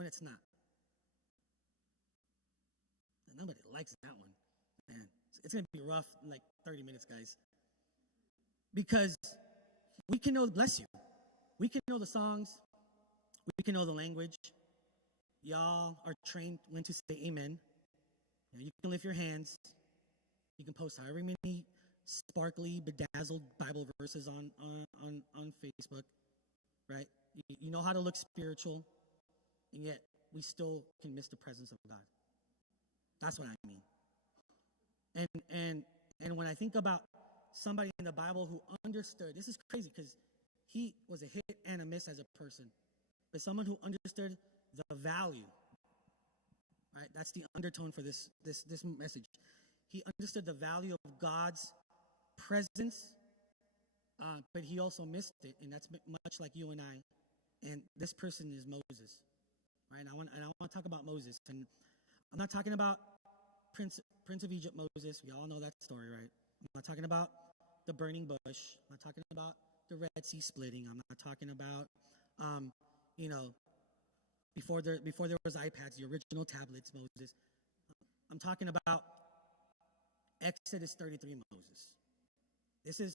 when it's not. And nobody likes that one. Man, it's going to be rough in like 30 minutes, guys. Because we can know, bless you, we can know the songs, we can know the language. Y'all are trained when to say amen. You can lift your hands. You can post however many sparkly, bedazzled Bible verses on Facebook, right? You know how to look spiritual, and yet we still can miss the presence of God. That's what I mean. And when I think about somebody in the Bible who understood, this is crazy because he was a hit and a miss as a person, but someone who understood the value, right? That's the undertone for this message. He understood the value of God's presence, but he also missed it, and that's much like you and I. And this person is Moses, right? And I want to talk about Moses, and I'm not talking about Prince of Egypt Moses. We all know that story, right? I'm not talking about the burning bush. I'm not talking about the Red Sea splitting. I'm not talking about, before there was iPads, the original tablets, Moses. I'm talking about Exodus 33 Moses. This is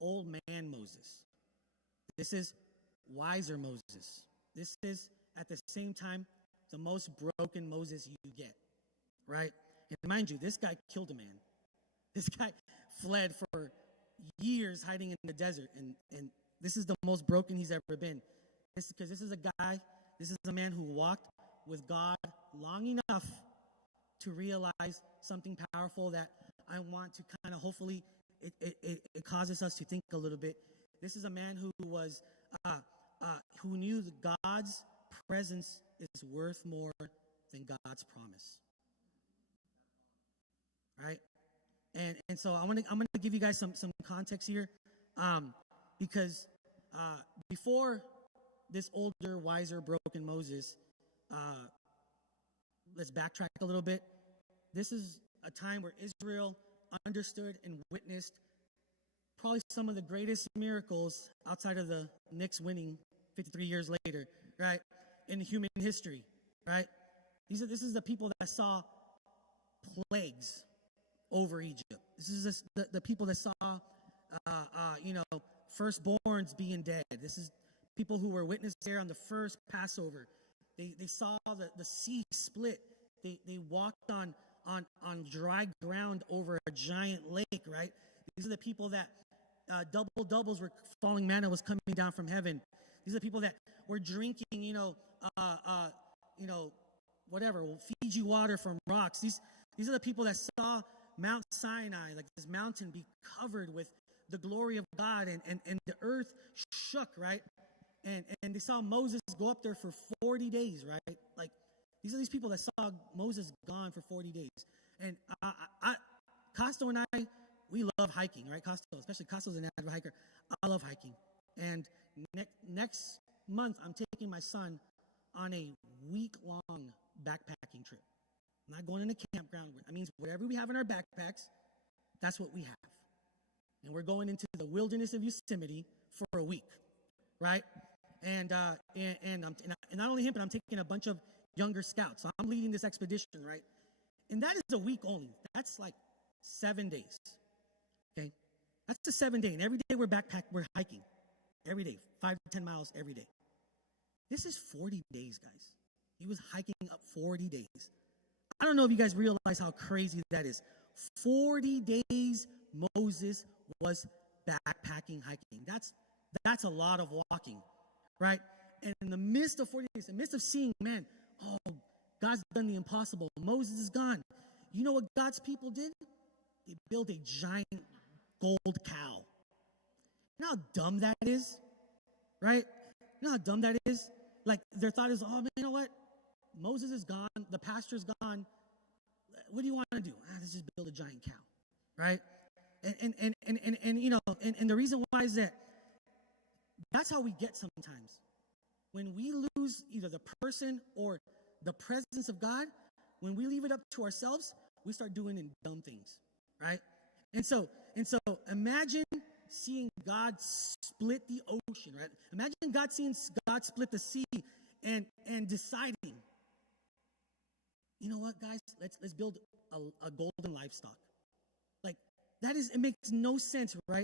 old man Moses. This is wiser Moses. This is, at the same time, the most broken Moses you get, right? And mind you, this guy killed a man. This guy fled for years hiding in the desert, and this is the most broken he's ever been. This is a man who walked with God long enough to realize something powerful that I want to kind of, hopefully, it causes us to think a little bit. This is a man who was, who knew that God's presence is worth more than God's promise. Right? And so I'm gonna give you guys some context here, because before this older, wiser, broken Moses, let's backtrack a little bit. This is a time where Israel understood and witnessed probably some of the greatest miracles outside of the Knicks winning 53 years later, right, in human history, right? This is the people that saw plagues over Egypt. This is the people that saw, firstborns being dead. This is people who were witness there on the first Passover. They saw the sea split. They walked on dry ground over a giant lake, right? These are the people that doubles were falling, manna was coming down from heaven. These are the people that were drinking, whatever, Fiji water from rocks. These are the people that saw Mount Sinai, like this mountain, be covered with the glory of God, and the earth shook, right? And they saw Moses go up there for 40 days, right? Like, these are these people that saw Moses gone for 40 days. And Costo and I, we love hiking, right? Especially Costo's an avid hiker. I love hiking. And next month, I'm taking my son on a week-long backpacking trip. I'm not going in a campground. That means whatever we have in our backpacks, that's what we have. And we're going into the wilderness of Yosemite for a week, right? And not only him, but I'm taking a bunch of younger scouts. So I'm leading this expedition, right? And that is a week only. That's like 7 days. Okay? That's a 7 day. And every day we're hiking. Every day, 5 to 10 miles every day. This is 40 days, guys. He was hiking up 40 days. I don't know if you guys realize how crazy that is. 40 days Moses was backpacking, hiking. That's a lot of walking, right? And in the midst of 40 days, in the midst of seeing, man, oh, God's done the impossible. Moses is gone. You know what God's people did? They built a giant gold cow. You know how dumb that is, right? You know how dumb that is? Like, their thought is, oh, man, you know what? Moses is gone. The pastor's gone. What do you want to do? Let's just build a giant cow, right? And the reason why is that that's how we get sometimes. When we lose either the person or the presence of God, when we leave it up to ourselves, we start doing dumb things, right? And so imagine seeing God split the ocean, right? Imagine seeing God split the sea and deciding, know what, guys? Let's build a golden livestock. Like, it makes no sense, right?